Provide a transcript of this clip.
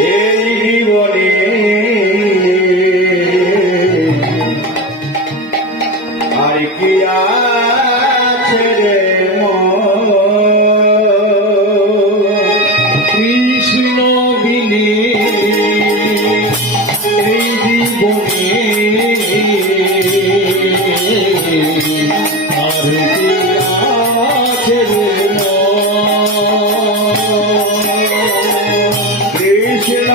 এই জীবনে আর কি আছে রে মন, কৃষ্ণ বিনে এই জীবনে আর কি আছে রে মন, কৃষ্ণ